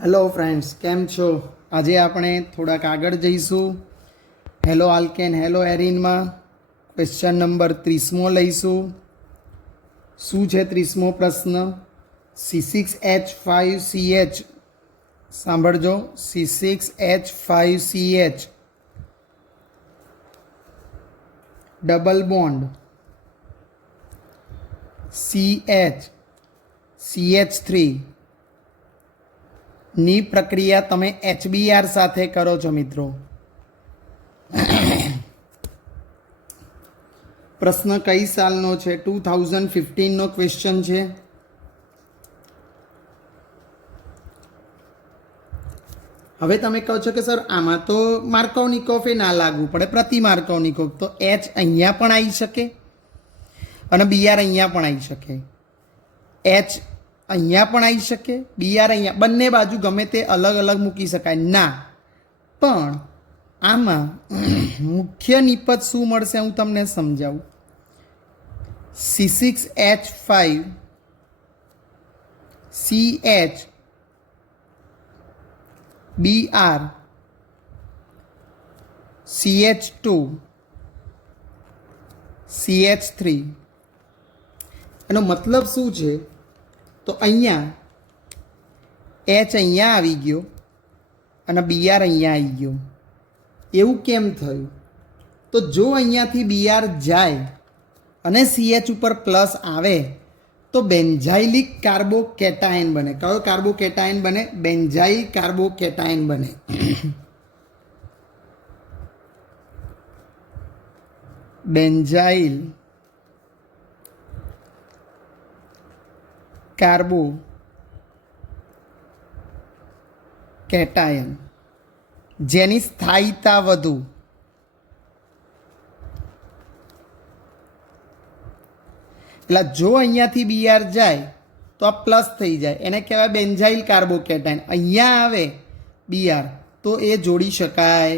Hello friends, કેમ છો? આજે આપણે થોડાક આગળ જઈશું. હેલો આલ્કેન હેલો એરિનમાં ક્વેશ્ચન નંબર 30મો લઈશું. શું છે 30મો પ્રશ્ન? C6H5CH, સાંભળજો, C6H5CH ડબલ બોન્ડ CH3 ની પ્રક્રિયા તમે HBr સાથે કરો છો મિત્રો. પ્રશ્ન કઈ સાલનો છે? 2015નો ક્વેશ્ચન છે. હવે તમે કહો છો કે સર આમાં તો માર્કોવનિકોફે ના લાગવું પડે, પ્રતિ માર્કોવનિકોફ, તો H અહીંયા પણ આવી શકે અને BR અહીંયા પણ આવી શકે. H અહીંયા પણ આવી શકે, BR અહીંયા, બંને બાજુ ગમે તે અલગ અલગ મૂકી શકાય ના, પણ આમાં મુખ્ય નિપજ શું મળશે હું તમને સમજાવું. C6H5CH BR CH2 CH3 એનો મતલબ શું છે? તો અહીંયા H અહીંયા આવી ગયો અને BR અહીંયા આવી ગયો. એવું કેમ થયું? તો જો અહીંયાથી BR જાય અને CH ઉપર પ્લસ આવે તો બેન્ઝાઇલિક કાર્બોકેટાયન બને. કયો કાર્બોકેટાયન બને? બેન્ઝાઇલ કાર્બોકેટાયન બને. બેન્ઝાઇલ કાર્બોકેટાયન જેની સ્થાયીતા વધુ. એટલે જો અહીંયાથી BR જાય તો આ પ્લસ થઈ જાય, એને કહેવાય બેન્ઝાઇલ કાર્બોકેટાયન. અહીંયા આવે BR તો એ જોડી શકાય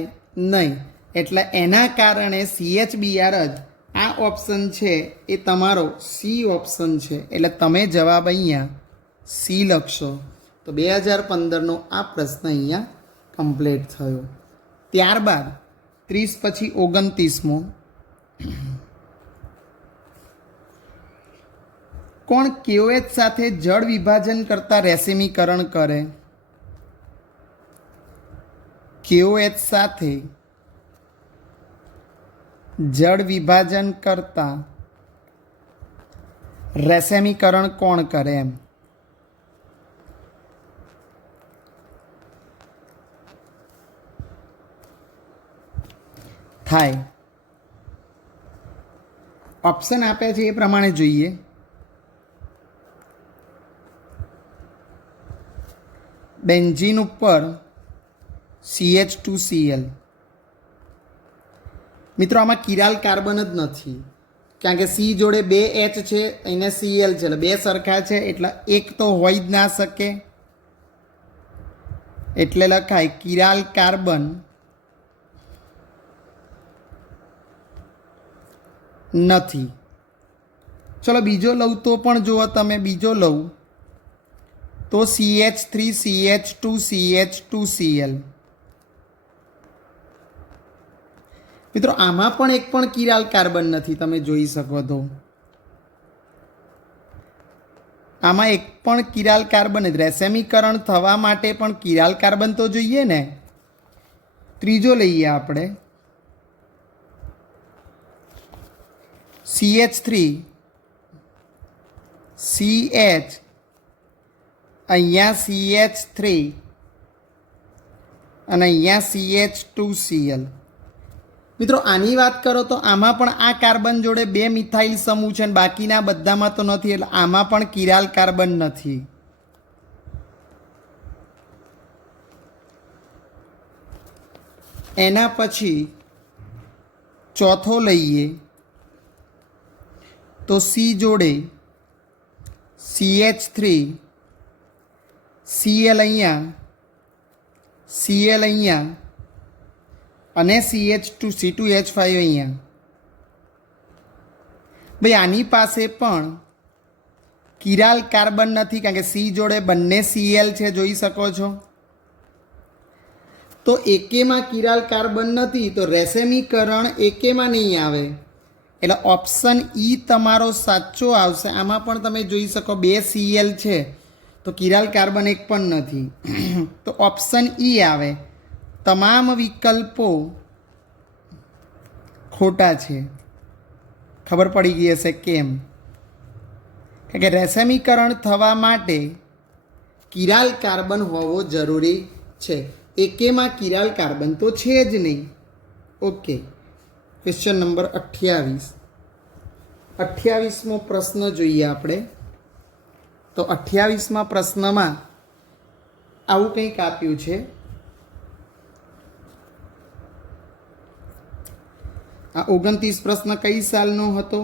નહીં, એટલે એના કારણે CHBR જ આ ઓપ્શન છે એ તમારો સી ઓપ્શન છે. એટલે તમે જવાબ અહીંયા સી લખશો. તો 2015નો આ પ્રશ્ન અહીંયા કમ્પ્લીટ થયો. ત્યારબાદ 30 પછી 29મો. કોણ KOH સાથે જળ વિભાજન કરતા રેસિમીકરણ કરે? KOH સાથે જળ વિભાજન કરતા રેસિમીકરણ કોણ કરે? એમ થાય. ઓપ્શન આપ્યા છે એ પ્રમાણે જોઈએ. બેન્ઝીન ઉપર CH2Cl. મિત્રો આમાં કિરાલ કાર્બન જ નથી, કારણ કે C જોડે 2 H છે, એને Cl છે, એટલે બે સરખા છે, એટલે એક તો હોય જ ના શકે. એટલે લખાય કિરાલ કાર્બન નથી. ચલો બીજો લઉં તો પણ જુઓ તમે, બીજો લઉં તો CH3CH2CH2Cl. મિત્રો આમાં પણ એક પણ કિરાલ કાર્બન નથી, તમે જોઈ શકો તો. આમાં એક પણ કિરાલ કાર્બન જ. રેસિમીકરણ થવા માટે પણ કિરાલ કાર્બન તો જોઈએ ને. ત્રીજો લઈએ આપણે CH3 CH, અહીંયા CH3 અને અહીંયા CH2Cl. મિત્રો આની વાત કરો તો આમાં પણ આ કાર્બન જોડે 2 મિથાઇલ સમૂહ છે અને બાકીના બધામાં તો નથી, એટલે આમાં પણ કિરાલ કાર્બન નથી. એના પછી ચોથો લઈએ તો C જોડે CH3 Cl અહીંયા, Cl અહીંયા અને C2H5 અહીંયા. ભાઈ આની પાસે પણ કિરાલ કાર્બન નથી, કારણ કે સી જોડે બંને Cl છે, જોઈ શકો છો. તો એકેમાં કિરાલ કાર્બન નથી તો રેસેમીકરણ એકેમાં નહીં આવે, એટલે ઓપ્શન ઈ તમારો સાચો આવશે. આમાં પણ તમે જોઈ શકો 2 Cl છે તો કિરાલ કાર્બન એક પણ નથી તો ઓપ્શન ઈ આવે. તમામ વિકલ્પો ખોટા છે. ખબર પડી ગઈ હશે કેમ? કારણ કે રેસેમીકરણ થવા માટે કિરાલ કાર્બન હોવો જરૂરી છે. એકેમાં કિરાલ કાર્બન તો છે જ નહીં. Okay, question number 28. 28મો પ્રશ્ન જોઈએ આપણે. તો 28મા પ્રશ્નમાં આવું કંઈક આપ્યું છે. આ 29 પ્રશ્ન કઈ સાલનો હતો?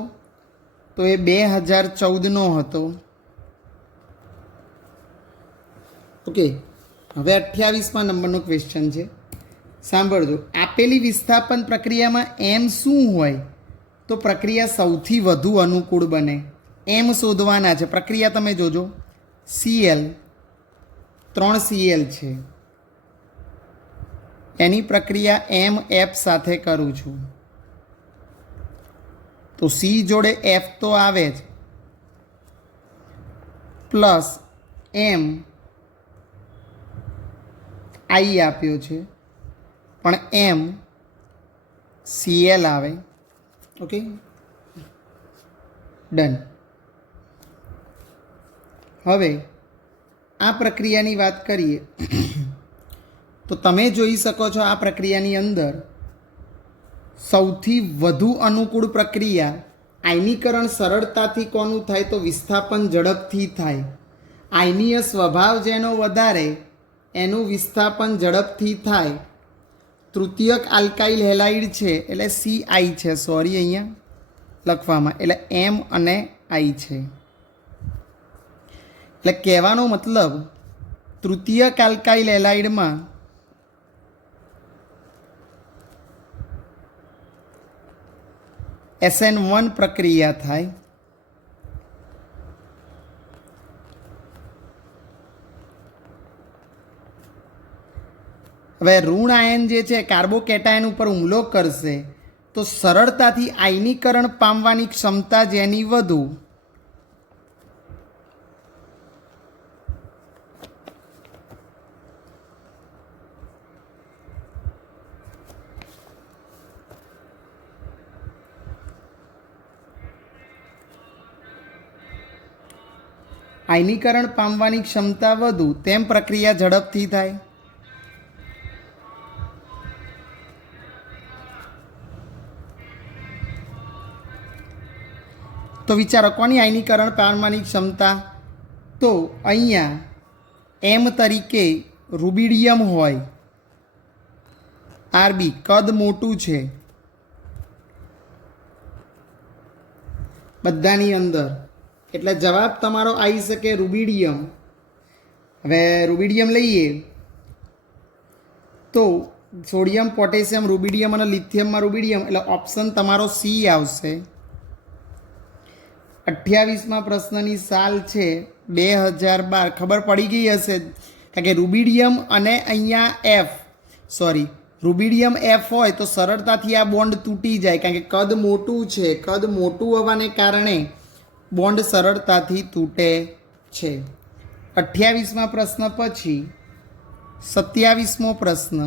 તો એ 2014નો હતો. ઓકે, હવે 28મા નંબરનો ક્વેશ્ચન છે. સાંભળજો. આપેલી વિસ્થાપન પ્રક્રિયામાં એમ શું હોય તો પ્રક્રિયા સૌથી વધુ અનુકૂળ બને? એમ શોધવાના છે. પ્રક્રિયા તમે જોજો, Cl 3 Cl છે, એની પ્રક્રિયા MF સાથે કરું છું તો C જોડે F તો આવે જ, પ્લસ M I આપ્યો છે પણ M Cl આવે. Okay, done. હવે આ પ્રક્રિયાની વાત કરીએ તો તમે જોઈ શકો છો આ પ્રક્રિયાની અંદર સૌથી વધુ અનુકૂળ પ્રક્રિયા આયનીકરણ સરળતાથી કોનું થાય તો વિસ્થાપન ઝડપથી થાય. આયનીય સ્વભાવ જેનો વધારે એનું વિસ્થાપન ઝડપથી થાય. તૃતીયક આલ્કાઇલ હેલાઇડ છે એટલે CI છે, સોરી અહીંયા લખવામાં, એટલે M અને I છે. એટલે કહેવાનો મતલબ તૃતીયક આલ્કાઇલ હેલાઇડમાં SN1 પ્રક્રિયા થાય. હવે ઋણ આયન જે છે કાર્બોકેટાયન ઉપર હુમલો કરશે તો સરળતાથી આયનીકરણ પામવાની ક્ષમતા જેની વધુ આયનીકરણ પામવાની ક્ષમતા વધુ તેમ પ્રક્રિયા ઝડપથી થાય. તો વિચારો કોની આયનીકરણ પામવાની ક્ષમતા? તો અહીંયા M તરીકે રૂબિડિયમ હોય, RB કદ મોટું છે બધાની અંદર, એટલે જવાબ તમારો આવી શકે રૂબિડિયમ. હવે રૂબિડિયમ લઈએ તો સોડિયમ, પોટેશિયમ, રૂબિડિયમ અને લિથિયમમાં રૂબિડિયમ, એટલે ઓપ્શન તમારો C આવશે. 28મા પ્રશ્નની સાલ છે 2012. ખબર પડી ગઈ હશે કારણ કે રૂબિડિયમ અને અહીંયા રૂબિડિયમ F હોય તો સરળતાથી આ બોન્ડ તૂટી જાય કારણ કે કદ મોટું છે. કદ મોટું હોવાને કારણે બોન્ડ સરળતાથી તૂટે છે. 28મા પ્રશ્ન પછી 27મો પ્રશ્ન.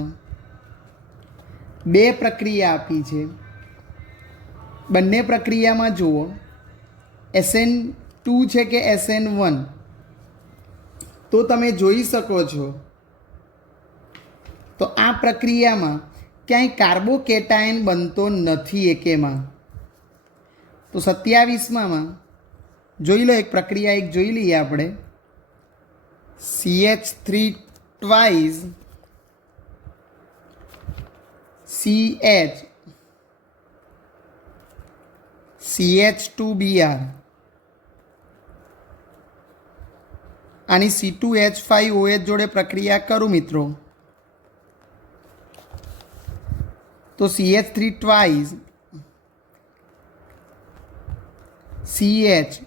2 પ્રક્રિયા આપી છે. બંને પ્રક્રિયામાં જુઓ SN2 છે કે SN1, તો તમે જોઈ શકો છો તો આ પ્રક્રિયામાં ક્યાંય કાર્બોકેટાયન બનતો નથી એકેમાં. તો 27માં જોઈ લો, એક પ્રક્રિયા એક જોઈ લઈએ આપણે. CH3 twice CH CH2Br આની C2H5OH જોડે પ્રક્રિયા કરું મિત્રો તો CH3 twice CH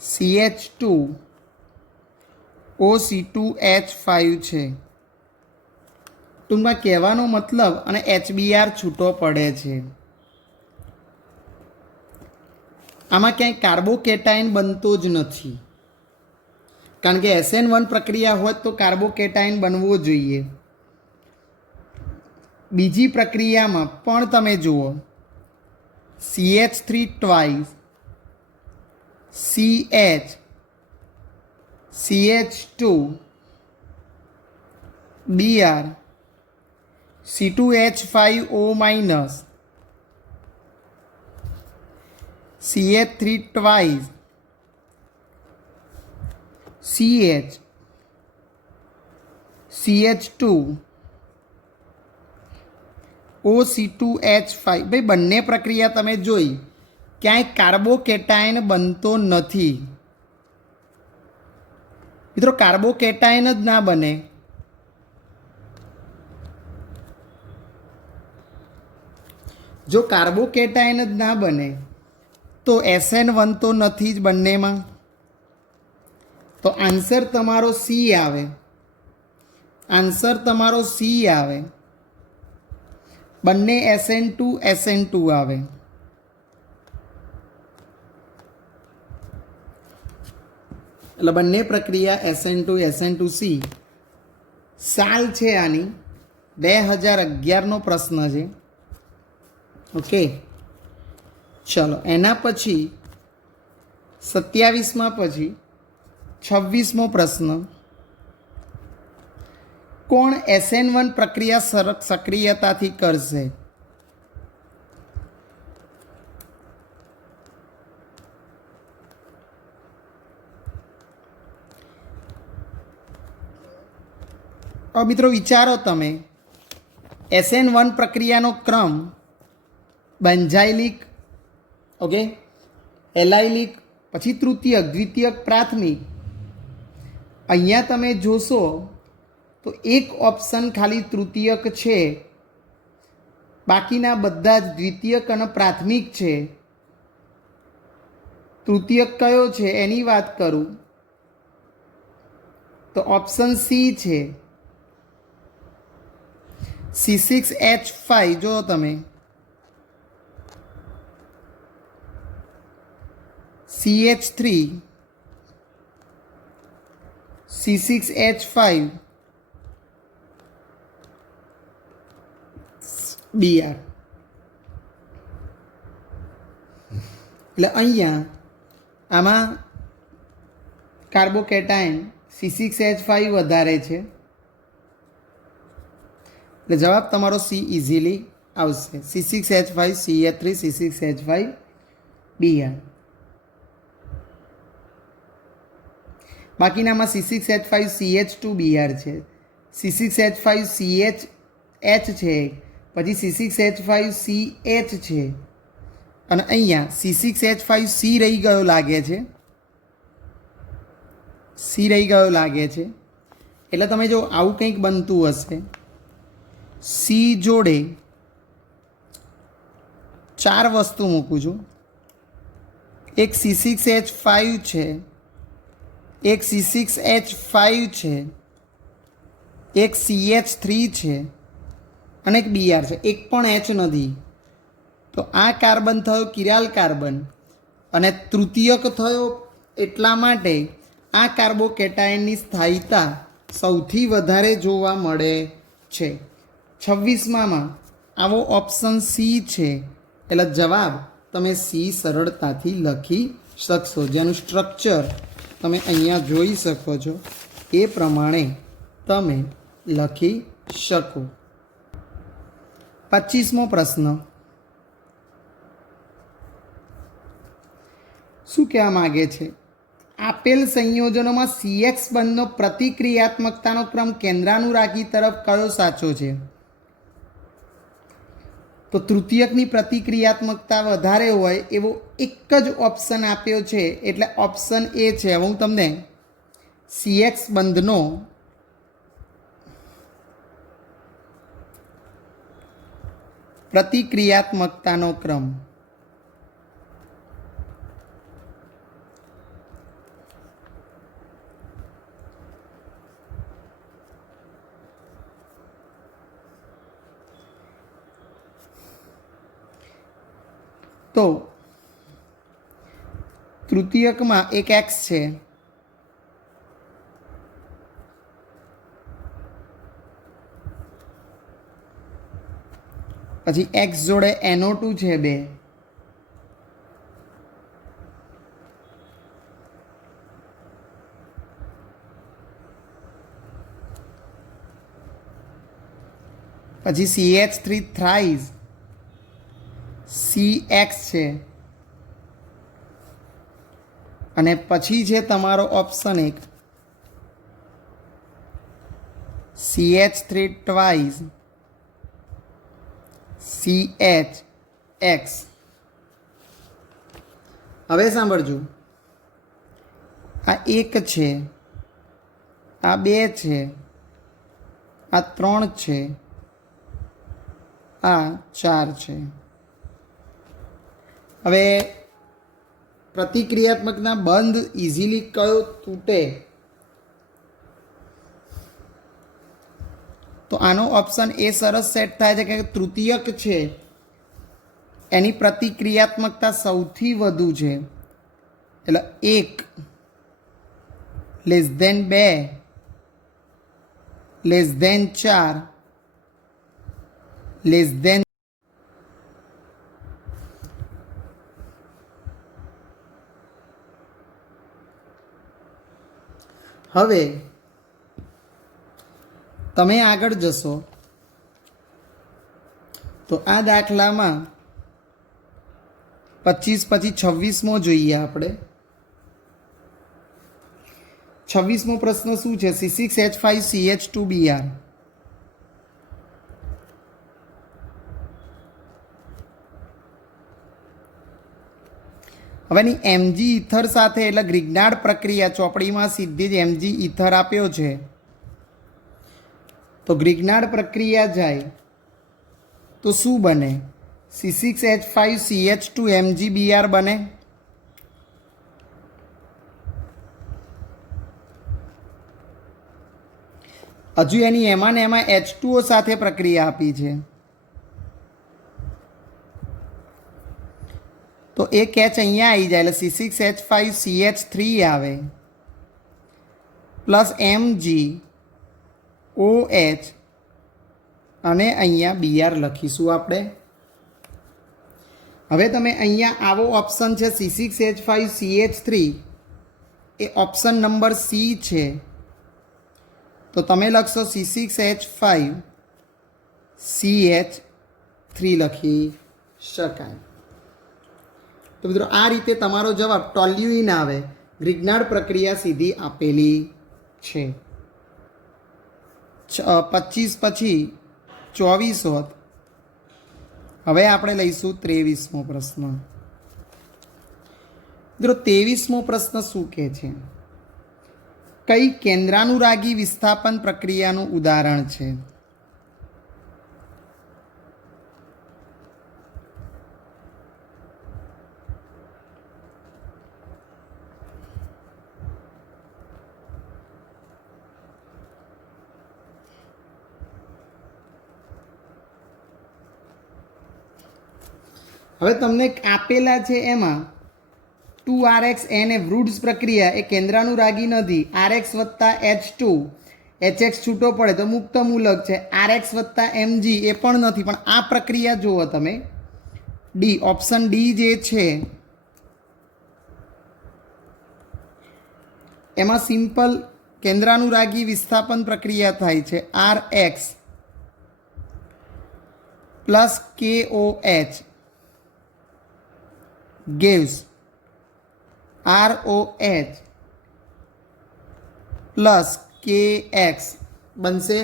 CH2 OC2H5 છે. ટૂંકમાં કહેવાનો મતલબ અને HBr છૂટો પડે છે. આમાં ક્યાંય કાર્બોકેટાઇન બનતો જ નથી, કારણ કે SN1 પ્રક્રિયા હોત તો કાર્બોકેટાઇન બનવો જોઈએ. બીજી પ્રક્રિયામાં પણ તમે જુઓ CH3 twice CH CH2 Br C2H5O minus CH3 twice CH CH2 OC2H5. ભાઈ બંને પ્રક્રિયા તમે જોઈ, ક્યાંય કાર્બોકેટાઇન બનતો નથી. મિત્રો કાર્બોકેટાઇન જ ના બને જો કાર્બોકેટાઇન જ ના બને તો SN1 તો નથી જ બંનેમાં. તો આન્સર તમારો C આવે. આન્સર તમારો C આવે. બંને SN2 આવે. એટલે બંને પ્રક્રિયા SN2C. સાલ છે આની 2011નો પ્રશ્ન છે. ઓકે, ચલો એના પછી 27માં પછી 26મો પ્રશ્ન. કોણ SN1 પ્રક્રિયા સક્રિયતાથી કરશે? મિત્રો વિચારો તમે, SN1 પ્રક્રિયાનો ક્રમ બેન્ઝાઇલિક, ઓકે, એલાઇલિક, પછી તૃતીયક, દ્વિતીયક, પ્રાથમિક. અહીંયા તમે જોશો તો એક ઓપ્શન ખાલી તૃતીયક છે, બાકીના બધા જ દ્વિતીયક અને પ્રાથમિક છે. તૃતીયક કયો છે એની વાત કરું તો ઓપ્શન સી છે. C6H5 જો તમે CH3 C6H5 Br. એટલે અહીંયા આમાં કાર્બોકેટાઇન C6H5 વધારે છે, એટલે જવાબ તમારો C ઇઝીલી આવશે. C6H5 CH3 C6H5 Br. બાકીનામાં C6H5 CH2 Br છે, C6H5 CH છે, પછી C6H5 CH છે, અને અહીંયા C6H5 C રહી ગયો લાગે છે. C રહી ગયો લાગે છે. એટલે તમે જો આવું કંઈક બનતું હશે, C જોડે 4 વસ્તુ મૂકું છું. એક C6H5 છે, એક C6H5 છે, એક CH3 છે અને એક Br છે. એક પણ H નથી. તો આ કાર્બન થયો કિરાલ કાર્બન, અને તૃતીયક થયો એટલા માટે આ કાર્બોકેટાઇનની સ્થાયીતા સૌથી વધારે જોવા મળે છે. 26માં આવો ઓપ્શન સી છે. એટલે જવાબ તમે સી સરળતાથી લખી શકશો. જેનું સ્ટ્રક્ચર તમે અહીંયા જોઈ શકો છો, એ પ્રમાણે તમે લખી શકો. 25મો પ્રશ્ન શું કહેવા માગે છે? આપેલ સંયોજનોમાં CX બંધનો પ્રતિક્રિયાત્મકતાનો ક્રમ કેન્દ્રાનુરાગી તરફ કયો સાચો છે? તો તૃતીયકની પ્રતિક્રિયાત્મકતા વધારે હોય એવો એક જ ઓપ્શન આપ્યો છે, એટલે ઓપ્શન એ છે. હું તમને CX બંધનો પ્રતિક્રિયાત્મકતાનો ક્રમ તો તૃતીયકમાં એક એક્સ છે, પછી એક્સ જોડે NO2 છે 2, પછી CH3 થ્રાઇસ CX છે, અને પછી છે તમારો ઓપ્શન 1 CH3 ટ્વાઇસ CHX. હવે સાંભળજો, આ 1 છે, આ 2 છે, આ 3 છે, આ 4 છે. હવે પ્રતિક્રિયાત્મકના બંધ ઇઝીલી કયો તૂટે, તો આનો ઓપ્શન એ સરસ સેટ થાય છે કે તૃતીયક છે એની પ્રતિક્રિયાત્મકતા સૌથી વધુ છે, એટલે 1 less than 2 less than 4 less than. હવે તમે આગળ જશો તો આ દાખલામાં 25 પછી 26મો જોઈએ આપણે. 26મો પ્રશ્ન શું છે? C6H5CH2Br. હવેની Mg ઇથર સાથે, એટલે ગ્રિગ્નાર્ડ પ્રક્રિયા ચોપડીમાં સીધી જ Mg ઇથર આપ્યો છે, તો ગ્રિગ્નાર્ડ પ્રક્રિયા જાય તો શું બને? C6H5CH2MgBr બને. હજુ એની એમાં ને એમાં H2O સાથે પ્રક્રિયા આપી છે, તો એક H અહીંયા આવી જાય, એટલે C6H5CH3 આવે પ્લસ MgOH, અને અહીંયા Br લખીશું આપણે. હવે તમે અહીંયા આવો ઓપ્શન છે C6H5CH3, એ ઓપ્શન નંબર C છે, તો તમે લખશો C6H5CH3 લખી શકાય. તો મિત્રો આ રીતે તમારો જવાબ ટોલ્યુઇન આવે. ગ્રિગ્નાર્ડ પ્રક્રિયા સીધી આપેલી છે. 25 પછી 24 હોત. હવે આપણે લઈશું 23મો પ્રશ્ન. મિત્રો 23મો પ્રશ્ન શું કહે છે? કઈ કેન્દ્રાનુરાગી વિસ્થાપન પ્રક્રિયાનું ઉદાહરણ છે? હવે તમને આપેલા છે એમાં 2RXN એ વૃડ્સ પ્રક્રિયા એ કેન્દ્રાનુરાગી નથી. RX વત્તા H2 HX છૂટો પડે તો મુક્ત મૂલક છે. RX વત્તા Mg એ પણ નથી. પણ આ પ્રક્રિયા જુઓ તમે, ડી ઓપ્શન ડી જે છે એમાં સિમ્પલ કેન્દ્રાનુરાગી વિસ્થાપન પ્રક્રિયા થાય છે. RX plus KOH gives ROH plus KX બનશે.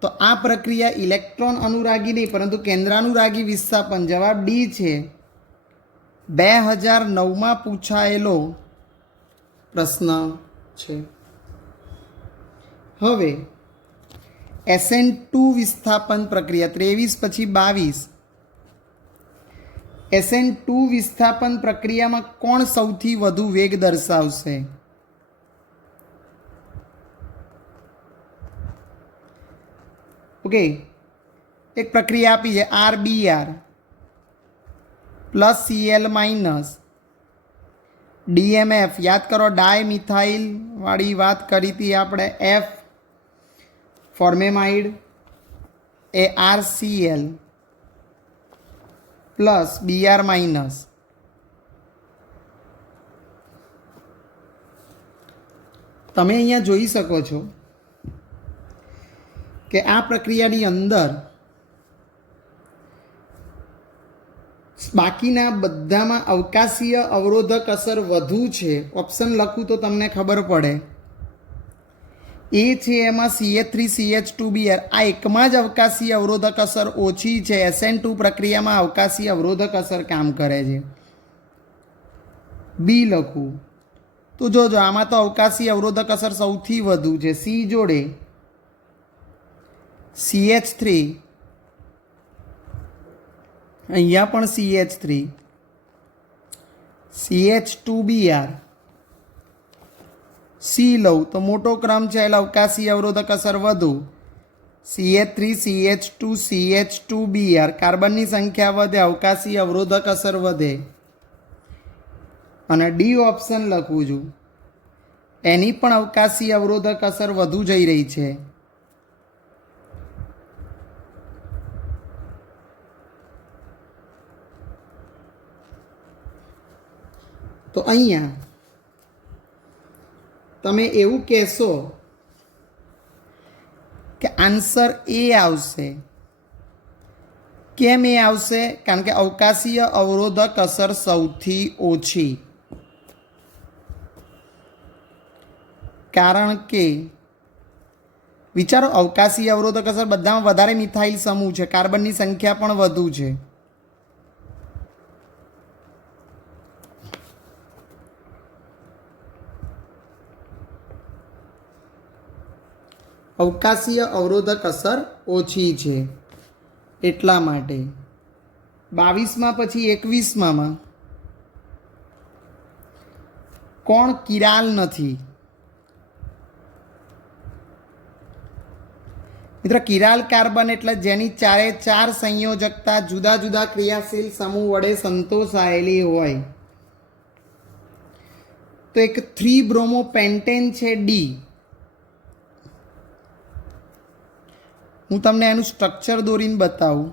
તો આ પ્રક્રિયા ઇલેક્ટ્રોન અનુરાગી નહીં પરંતુ કેન્દ્રાનુરાગી વિસ્થાપન, જવાબ ડી છે. 2009માં પૂછાયેલો પ્રશ્ન છે. હવે SN2 વિસ્થાપન પ્રક્રિયા 23 પછી 22. SN2 વિસ્થાપન પ્રક્રિયામાં કોણ સૌથી વધુ વેગ દર્શાવશે? ઓકે, એક પ્રક્રિયા આપી છે RBr, plus Cl minus DMF, યાદ કરો ડાય મિથાઇલ વાળી વાત કરી હતી આપણે, F ફોર્મેમાઇડ એ RCl પ્લસ Br માઇનસ. તમે અહીંયા જોઈ શકો છો કે આ પ્રક્રિયાની અંદર બાકીના બધામાં અવકાશીય અવરોધક અસર વધુ છે. ઓપ્શન લખું તો તમને ખબર પડે. એ છે એમાં CH3CH2Br, આ એકમાં જ અવકાશીય અવરોધક અસર ઓછી છે. SN2 પ્રક્રિયામાં અવકાશીય અવરોધક અસર કામ કરે છે. બી લખું તો જોજો આમાં તો અવકાશી અવરોધક અસર સૌથી વધુ છે. સી જોડે CH3, અહીંયા પણ CH3, CH2Br, સી લઉં તો મોટો ક્રમ છે એટલે અવકાશી અવરોધક અસર વધુ. CH3 CH2 CH2Br, કાર્બનની સંખ્યા વધે, અવકાશી અવરોધક અસર વધે. અને ડી ઓપ્શન લખું છું, એની પણ અવકાશી અવરોધક અસર વધુ જઈ રહી છે. તો અહીંયા તમે એવું કહેશો કે આન્સર એ આવશે. કેમ એ આવશે? કારણ કે અવકાશીય અવરોધક અસર સૌથી ઓછી. કારણ કે વિચારો, અવકાશીય અવરોધક અસર બધામાં વધારે મિથાઇલ સમૂહ છે, કાર્બનની સંખ્યા પણ વધુ છે. અવકાશીય અવરોધક અસર ઓછી છે એટલા માટે. 22માં પછી 21માં કોણ કિરાલ નથી? મિત્રો, કિરાલ કાર્બન એટલે જેની ચારે ચાર સંયોજકતા જુદા જુદા ક્રિયાશીલ સમૂહ વડે સંતોષાયેલી હોય. તો એક 3 બ્રોમો પેન્ટેન છે ડી. હું તમને એનું સ્ટ્રક્ચર દોરીને બતાવું.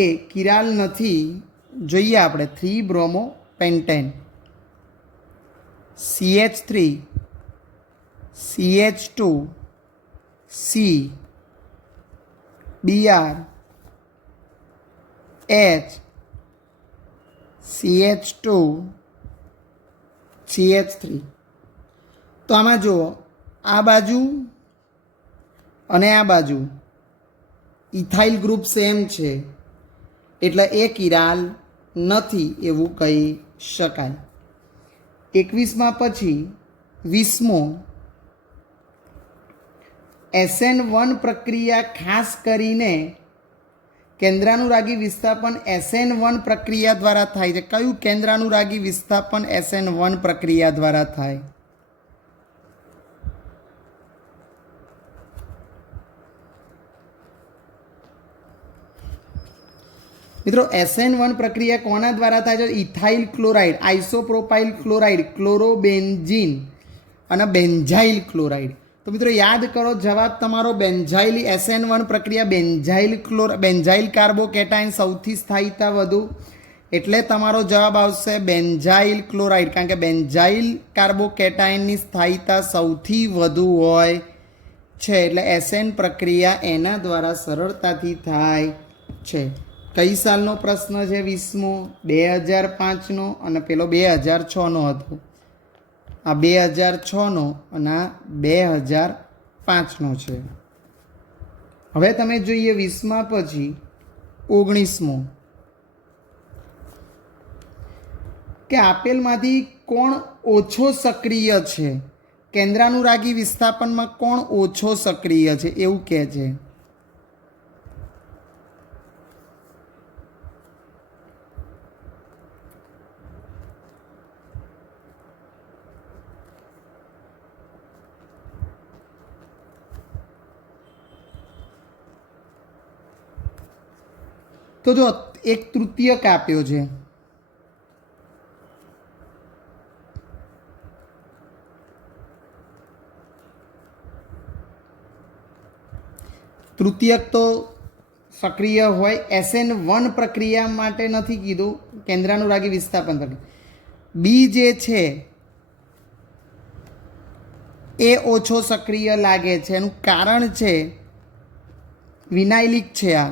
એ કિરાલ નથી. જોઈએ આપણે 3 bromo pentane, CH3 CH2 C Br H CH2 CH3. તો આમાં જુઓ, આ બાજુ અને આ બાજુ ઇથાઇલ ગ્રુપ સેમ છે એટલે એ કિરાલ નથી એવું કહી શકાય. 21માં પછી 20મો SN1 પ્રક્રિયા, ખાસ કરીને કેન્દ્રાનુરાગી વિસ્થાપન SN1 પ્રક્રિયા દ્વારા થાય છે. કયું કેન્દ્રાનુરાગી વિસ્થાપન SN1 પ્રક્રિયા દ્વારા થાય? મિત્રો, SN1 પ્રક્રિયા કોના દ્વારા થાય છે? ઇથાઇલ ક્લોરાઇડ, આઇસોપ્રોપાઇલ ક્લોરાઇડ, ક્લોરોબેન્ઝીન અને બેન્ઝાઇલ ક્લોરાઇડ. તો મિત્રો યાદ કરો, જવાબ તમારો બેન્ઝાઇલ. SN1 પ્રક્રિયા બેન્ઝાઇલ કાર્બોકેટાઇન સૌથી સ્થાયીતા વધુ, એટલે તમારો જવાબ આવશે બેન્ઝાઇલ ક્લોરાઇડ. કારણ કે બેન્ઝાઇલ કાર્બોકેટાઇનની સ્થાયીતા સૌથી વધુ હોય છે એટલે SN પ્રક્રિયા એના દ્વારા સરળતાથી થાય છે. કઈ સાલનો પ્રશ્ન છે? 20મો, 2005નો અને પેલો 2006નો હતો. આ 2006નો અને આ 2005નો છે. હવે તમે જોઈએ 20માં પછી 19મો કે આપેલમાંથી કોણ ઓછો સક્રિય છે? કેન્દ્રાનુરાગી વિસ્થાપનમાં કોણ ઓછો સક્રિય છે એવું કહે છે. તો જો એક તૃતીયક આપ્યો છે, તૃતીયક તો સક્રિય હોય. SN1 પ્રક્રિયા માટે નથી કીધું, કેન્દ્રાનુરાગી વિસ્થાપન પ્રક્રિયા. બી જે છે એ ઓછો સક્રિય લાગે છે. એનું કારણ છે વિનાઇલિક છે. આ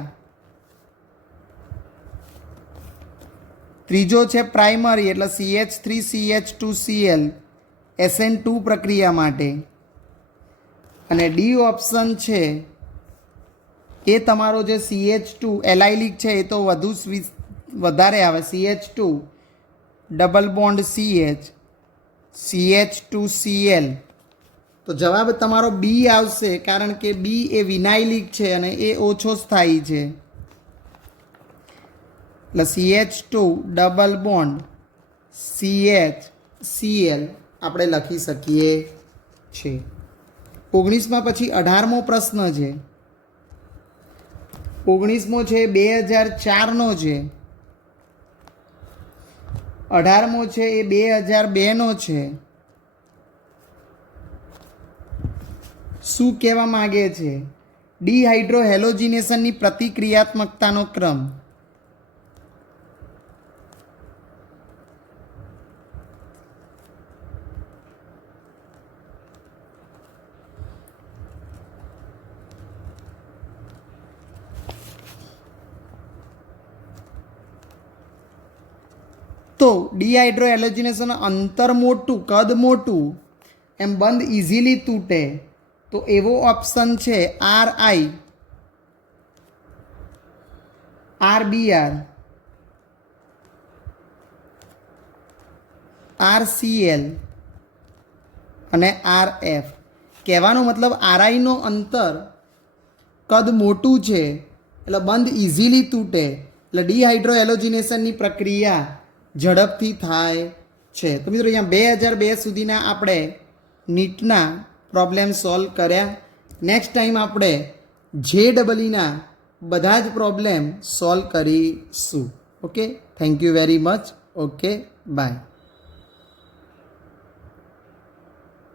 ત્રીજો છે પ્રાઇમરી એટલે CH3CH2Cl SN2 પ્રક્રિયા માટે. અને ડી ઓપ્શન છે એ તમારો જે CH2 એલાઇલિક છે એ તો વધારે આવે. CH2 double bond CH CH2Cl. તો જવાબ તમારો બી આવશે, કારણ કે બી એ વિનાઇલિક છે અને એ ઓછો સ્થાયી છે. એટલે CH2 double bond CH Cl આપણે લખી શકીએ છીએ. 19માં પછી 18મો પ્રશ્ન છે. 19મો છે 2004નો છે. 18મો છે એ 2002નો છે. શું કહેવા માગે છે? ડિહાઇડ્રોહેલોજિનેશનની પ્રતિક્રિયાત્મકતાનો ક્રમ. તો ડિહાઇડ્રોહેલોજિનેશન અંતર મોટું, કદ મોટું, એમ બંધ ઇઝીલી તૂટે, તો એવો ઓપ્શન છે RI, RBr, RCl અને RF. કહેવાનો મતલબ RIનો અંતર કદ મોટું છે એટલે બંધ ઇઝીલી તૂટે, એટલે ડિહાઇડ્રોહેલોજિનેશનની પ્રક્રિયા ઝડપથી થાય છે. તો મિત્રો અહીંયા 2002 સુધીના આપણે નીટના પ્રોબ્લેમ સોલ્વ કર્યા. નેક્સ્ટ ટાઈમ આપણે JEEના બધા જ પ્રોબ્લેમ સોલ્વ કરીશું. Okay, thank you very much. Okay, by.